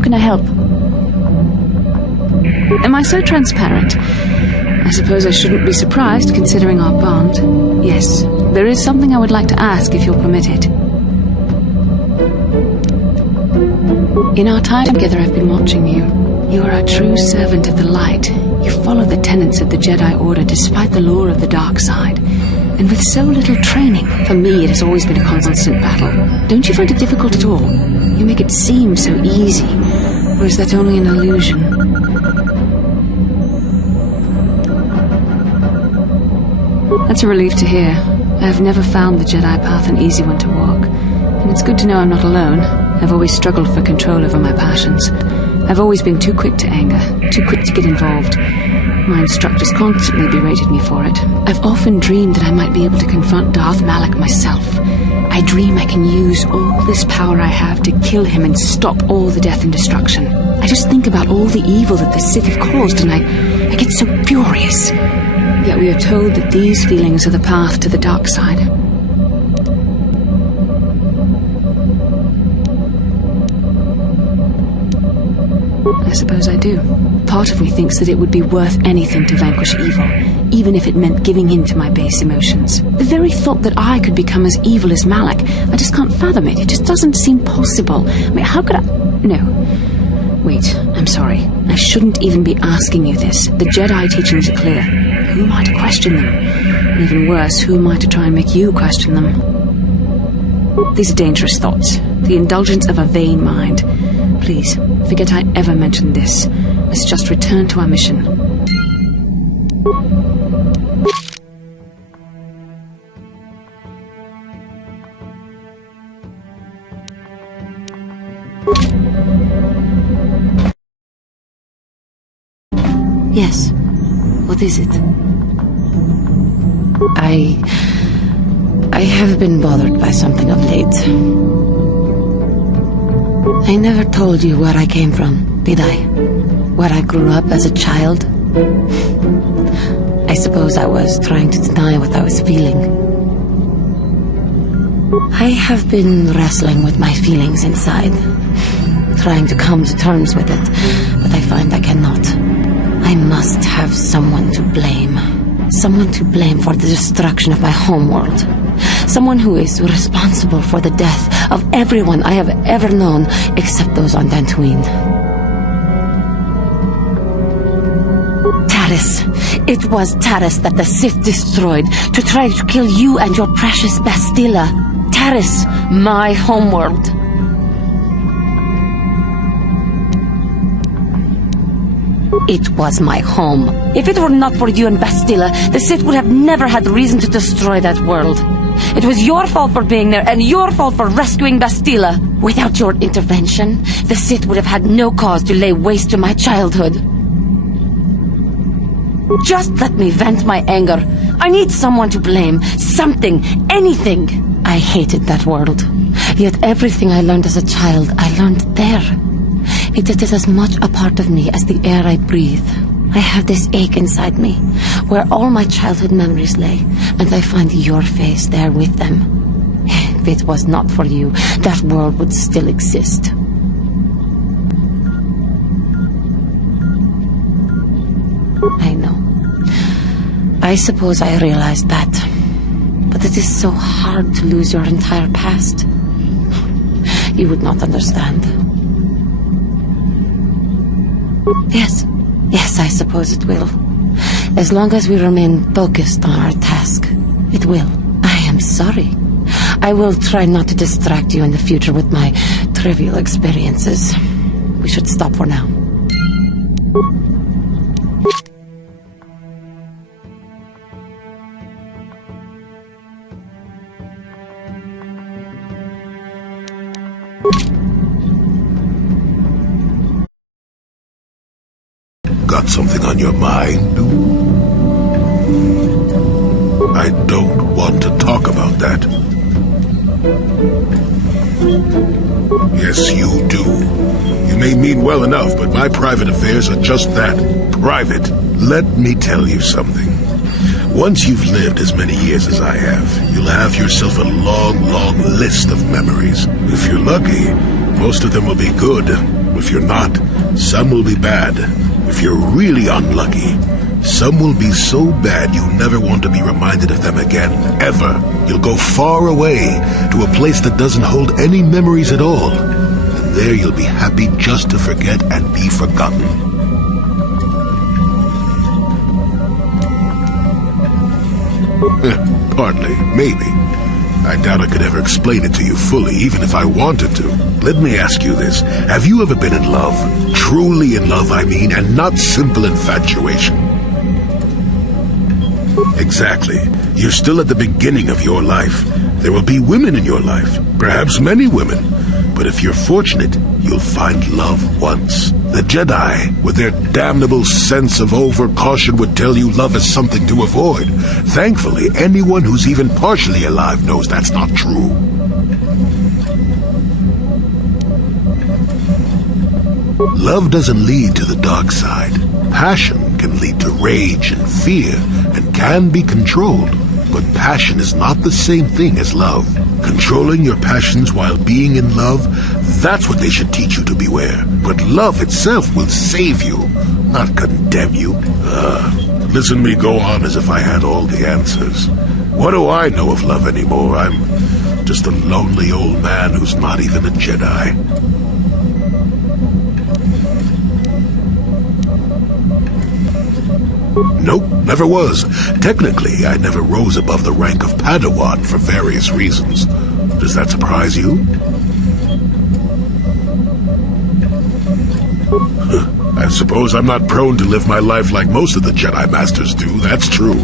How can I help? Am I so transparent? I suppose I shouldn't be surprised, considering our bond. Yes, there is something I would like to ask, if you'll permit it. In our time together, I've been watching you. You are a true servant of the light. You follow the tenets of the Jedi Order despite the lure of the dark side. And with so little training, for me it has always been a constant battle. Don't you find it difficult at all? You make it seem so easy. Or is that only an illusion? That's a relief to hear. I have never found the Jedi path an easy one to walk. And it's good to know I'm not alone. I've always struggled for control over my passions. I've always been too quick to anger, too quick to get involved. My instructors constantly berated me for it. I've often dreamed that I might be able to confront Darth Malak myself. I dream I can use all this power I have to kill him and stop all the death and destruction. I just think about all the evil that the Sith have caused and I get so furious. Yet we are told that these feelings are the path to the dark side. I suppose I do. Part of me thinks that it would be worth anything to vanquish evil, even if it meant giving in to my base emotions. The very thought that I could become as evil as Malak, I just can't fathom it. It just doesn't seem possible. I mean, how could I... No. Wait, I'm sorry. I shouldn't even be asking you this. The Jedi teachings are clear. Who am I to question them? And even worse, who am I to try and make you question them? These are dangerous thoughts. The indulgence of a vain mind. Please, forget I ever mentioned this. Let's just return to our mission. Yes. What is it? I have been bothered by something of late. I never told you where I came from, did I? Where I grew up as a child? I suppose I was trying to deny what I was feeling. I have been wrestling with my feelings inside, trying to come to terms with it, but I find I cannot. I must have someone to blame. Someone to blame for the destruction of my homeworld. Someone who is responsible for the death of everyone I have ever known, except those on Dantooine. Taris. It was Taris that the Sith destroyed to try to kill you and your precious Bastila. Taris, my homeworld. It was my home. If it were not for you and Bastila, the Sith would have never had reason to destroy that world. It was your fault for being there, and your fault for rescuing Bastila. Without your intervention, the Sith would have had no cause to lay waste to my childhood. Just let me vent my anger. I need someone to blame. Something. Anything. I hated that world. Yet everything I learned as a child, I learned there. It is as much a part of me as the air I breathe. I have this ache inside me, where all my childhood memories lay, and I find your face there with them. If it was not for you, that world would still exist. I know. I suppose I realized that. But it is so hard to lose your entire past. You would not understand. Yes, I suppose it will. As long as we remain focused on our task, it will. I am sorry. I will try not to distract you in the future with my trivial experiences. We should stop for now. Got something on your mind? I don't want to talk about that. Yes, you do. You may mean well enough, but my private affairs are just that, private. Let me tell you something. Once you've lived as many years as I have, you'll have yourself a long, long list of memories. If you're lucky, most of them will be good, If you're not, some will be bad. If you're really unlucky, some will be so bad you never want to be reminded of them again, ever. You'll go far away to a place that doesn't hold any memories at all. And there you'll be happy just to forget and be forgotten. Partly, maybe. I doubt I could ever explain it to you fully, even if I wanted to. Let me ask you this. Have you ever been in love? Truly in love, I mean, and not simple infatuation. Exactly. You're still at the beginning of your life. There will be women in your life, perhaps many women. But if you're fortunate, you'll find love once. The Jedi, with their damnable sense of over-caution, would tell you love is something to avoid. Thankfully, anyone who's even partially alive knows that's not true. Love doesn't lead to the dark side. Passion can lead to rage and fear, and can be controlled. But passion is not the same thing as love. Controlling your passions while being in love, that's what they should teach you to beware. But love itself will save you, not condemn you. Listen to me go on as if I had all the answers. What do I know of love anymore? I'm just a lonely old man who's not even a Jedi. Nope, never was. Technically, I never rose above the rank of Padawan for various reasons. Does that surprise you? I suppose I'm not prone to live my life like most of the Jedi Masters do, that's true.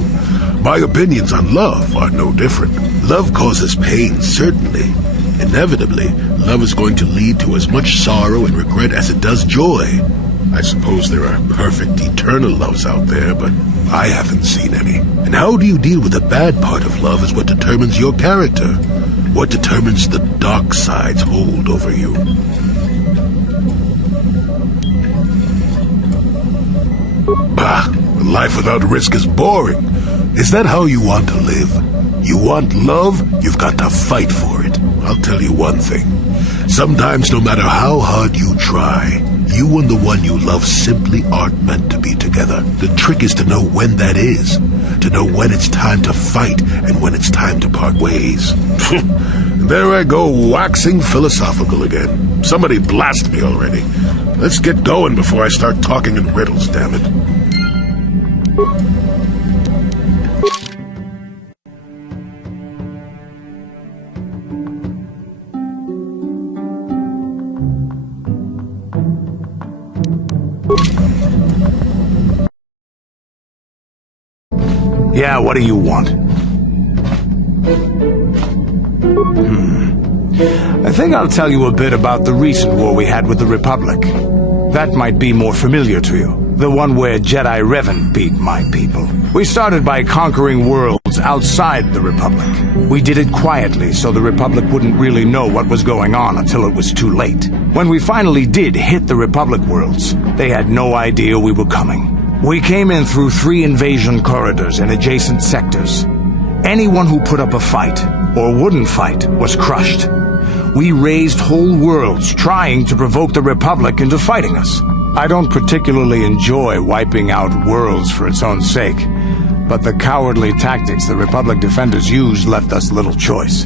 My opinions on love are no different. Love causes pain, certainly. Inevitably, love is going to lead to as much sorrow and regret as it does joy. I suppose there are perfect eternal loves out there, but I haven't seen any. And how do you deal with the bad part of love is what determines your character. What determines the dark side's hold over you. Bah, life without risk is boring. Is that how you want to live? You want love, you've got to fight for it. I'll tell you one thing. Sometimes, no matter how hard you try, you and the one you love simply aren't meant to be together. The trick is to know when that is. To know when it's time to fight and when it's time to part ways. There I go, waxing philosophical again. Somebody blast me already. Let's get going before I start talking in riddles, damn it. Yeah, what do you want? I think I'll tell you a bit about the recent war we had with the Republic. That might be more familiar to you. The one where Jedi Revan beat my people. We started by conquering worlds outside the Republic. We did it quietly so the Republic wouldn't really know what was going on until it was too late. When we finally did hit the Republic worlds, they had no idea we were coming. We came in through 3 invasion corridors and adjacent sectors. Anyone who put up a fight, or wouldn't fight, was crushed. We razed whole worlds trying to provoke the Republic into fighting us. I don't particularly enjoy wiping out worlds for its own sake, but the cowardly tactics the Republic defenders used left us little choice.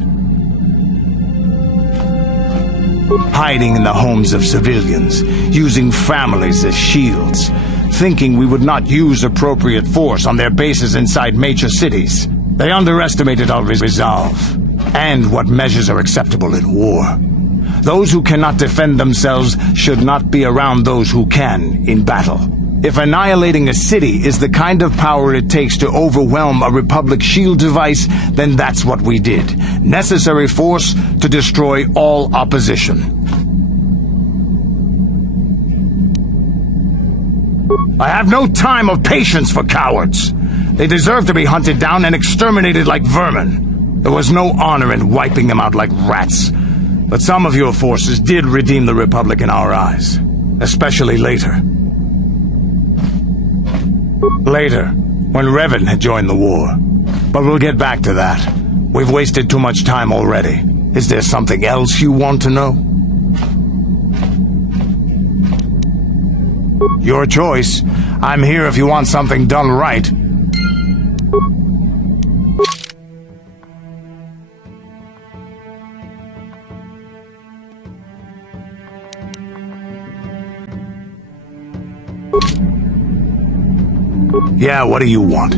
Hiding in the homes of civilians, using families as shields, thinking we would not use appropriate force on their bases inside major cities. They underestimated our resolve, and what measures are acceptable in war. Those who cannot defend themselves should not be around those who can in battle. If annihilating a city is the kind of power it takes to overwhelm a Republic shield device, then that's what we did. Necessary force to destroy all opposition. I have no time or patience for cowards. They deserve to be hunted down and exterminated like vermin. There was no honor in wiping them out like rats. But some of your forces did redeem the Republic in our eyes. Especially later. Later, when Revan had joined the war. But we'll get back to that. We've wasted too much time already. Is there something else you want to know? Your choice. I'm here if you want something done right. Yeah, what do you want?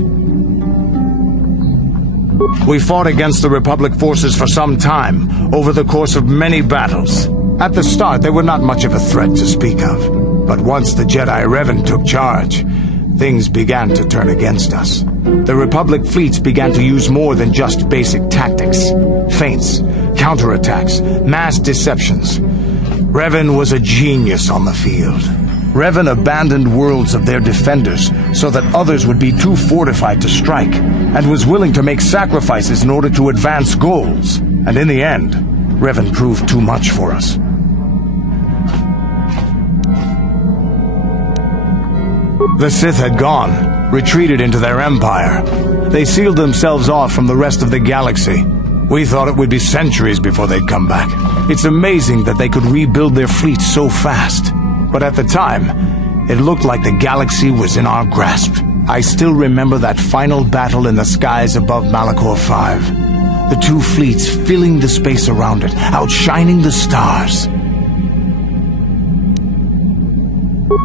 We fought against the Republic forces for some time, over the course of many battles. At the start, they were not much of a threat to speak of. But once the Jedi Revan took charge, things began to turn against us. The Republic fleets began to use more than just basic tactics. Feints, counterattacks, mass deceptions. Revan was a genius on the field. Revan abandoned worlds of their defenders so that others would be too fortified to strike, and was willing to make sacrifices in order to advance goals. And in the end, Revan proved too much for us. The Sith had gone, retreated into their empire. They sealed themselves off from the rest of the galaxy. We thought it would be centuries before they'd come back. It's amazing that they could rebuild their fleet so fast. But at the time, it looked like the galaxy was in our grasp. I still remember that final battle in the skies above Malachor 5. The two fleets filling the space around it, outshining the stars.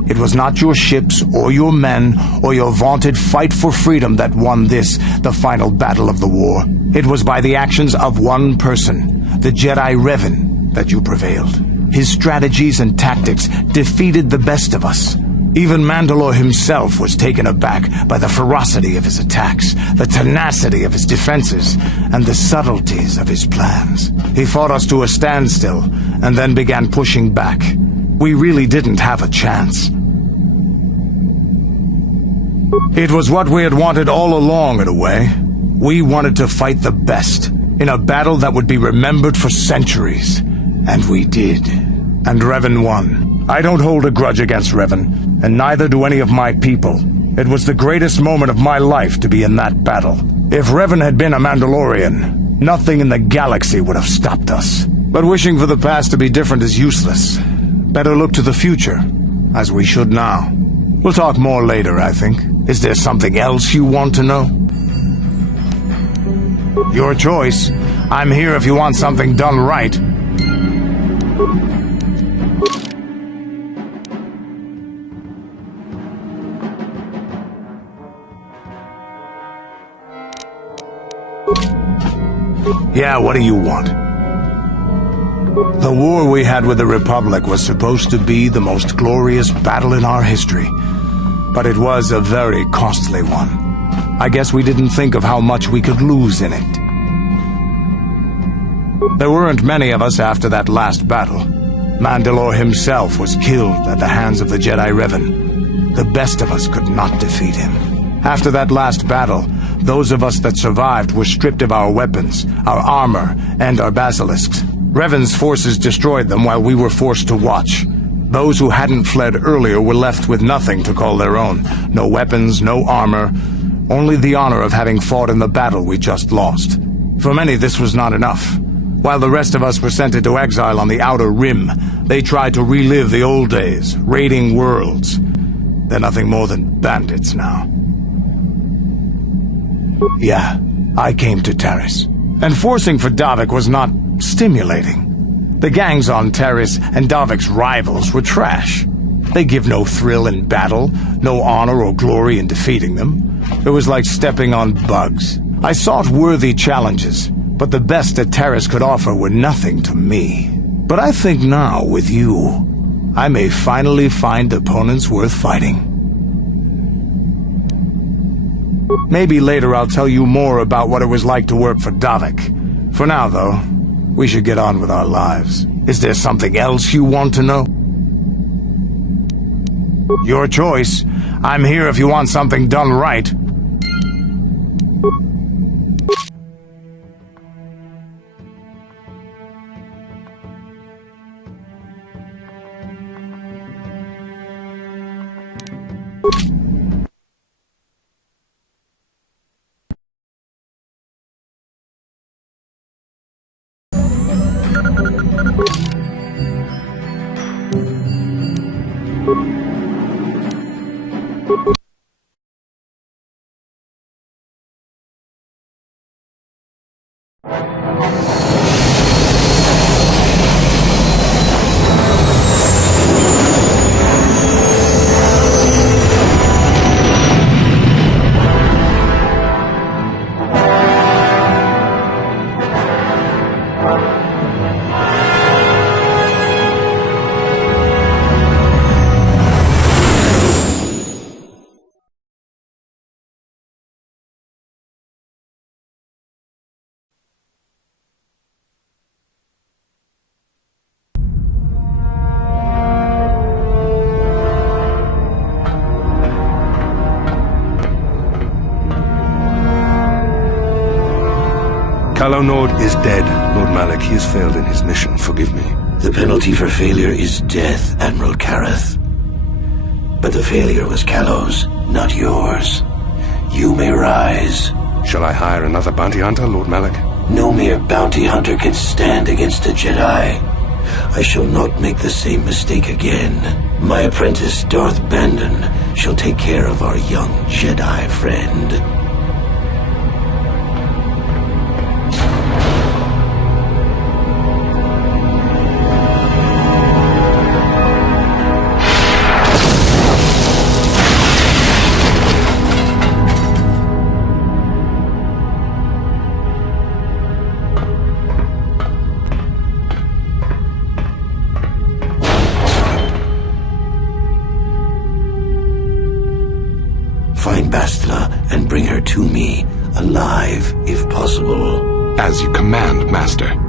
It was not your ships, or your men, or your vaunted fight for freedom that won this, the final battle of the war. It was by the actions of one person, the Jedi Revan, that you prevailed. His strategies and tactics defeated the best of us. Even Mandalore himself was taken aback by the ferocity of his attacks, the tenacity of his defenses, and the subtleties of his plans. He fought us to a standstill, and then began pushing back. We really didn't have a chance. It was what we had wanted all along, in a way. We wanted to fight the best, in a battle that would be remembered for centuries. And we did. And Revan won. I don't hold a grudge against Revan, and neither do any of my people. It was the greatest moment of my life to be in that battle. If Revan had been a Mandalorian, nothing in the galaxy would have stopped us. But wishing for the past to be different is useless. Better look to the future, as we should now. We'll talk more later, I think. Is there something else you want to know? Your choice. I'm here if you want something done right. Yeah, what do you want? The war we had with the Republic was supposed to be the most glorious battle in our history. But it was a very costly one. I guess we didn't think of how much we could lose in it. There weren't many of us after that last battle. Mandalore himself was killed at the hands of the Jedi Revan. The best of us could not defeat him. After that last battle, those of us that survived were stripped of our weapons, our armor, and our basilisks. Revan's forces destroyed them while we were forced to watch. Those who hadn't fled earlier were left with nothing to call their own. No weapons, no armor, only the honor of having fought in the battle we just lost. For many, this was not enough. While the rest of us were sent into exile on the Outer Rim, they tried to relive the old days, raiding worlds. They're nothing more than bandits now. Yeah, I came to Taris. And forcing for Daviks was not stimulating. The gangs on Taris and Daviks' rivals were trash. They give no thrill in battle, no honor or glory in defeating them. It was like stepping on bugs. I sought worthy challenges, but the best that Taris could offer were nothing to me. But I think now, with you, I may finally find opponents worth fighting. Maybe later I'll tell you more about what it was like to work for Daviks. For now, though, we should get on with our lives. Is there something else you want to know? Your choice. I'm here if you want something done right. Calo Nord is dead, Lord Malak. He has failed in his mission. Forgive me. The penalty for failure is death, Admiral Kareth. But the failure was Calo's, not yours. You may rise. Shall I hire another bounty hunter, Lord Malak? No mere bounty hunter can stand against a Jedi. I shall not make the same mistake again. My apprentice, Darth Bandon, shall take care of our young Jedi friend. Find Bastila and bring her to me, alive, if possible. As you command, Master.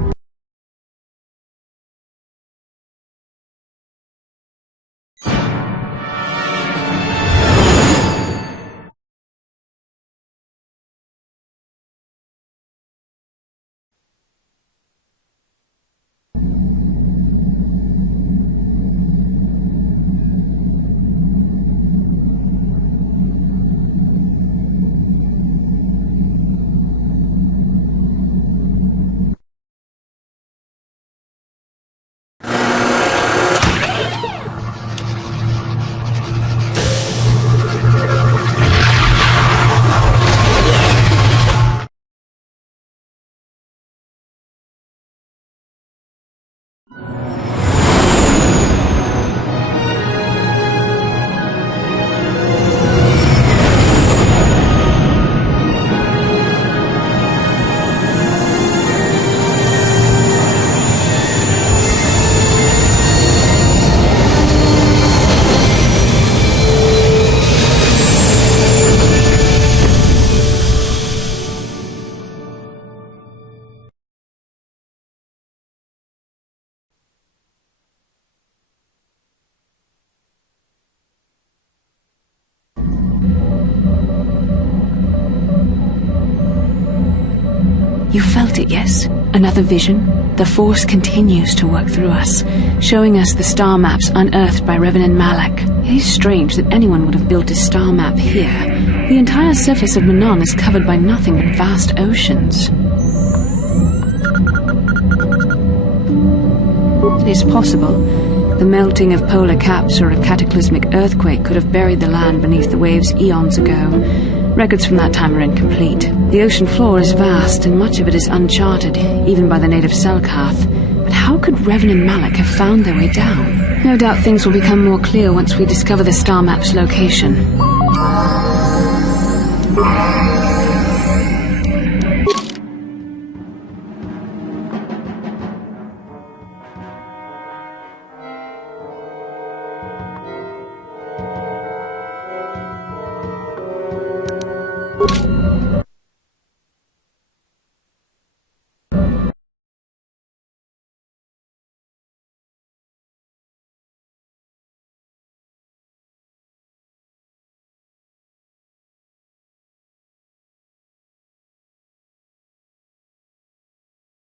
You felt it, yes? Another vision? The Force continues to work through us, showing us the star maps unearthed by Revan and Malak. It is strange that anyone would have built a star map here. The entire surface of Manon is covered by nothing but vast oceans. It is possible. The melting of polar caps or a cataclysmic earthquake could have buried the land beneath the waves eons ago. Records from that time are incomplete. The ocean floor is vast, and much of it is uncharted, even by the native Selkath. But how could Revan and Malak have found their way down? No doubt things will become more clear once we discover the star map's location.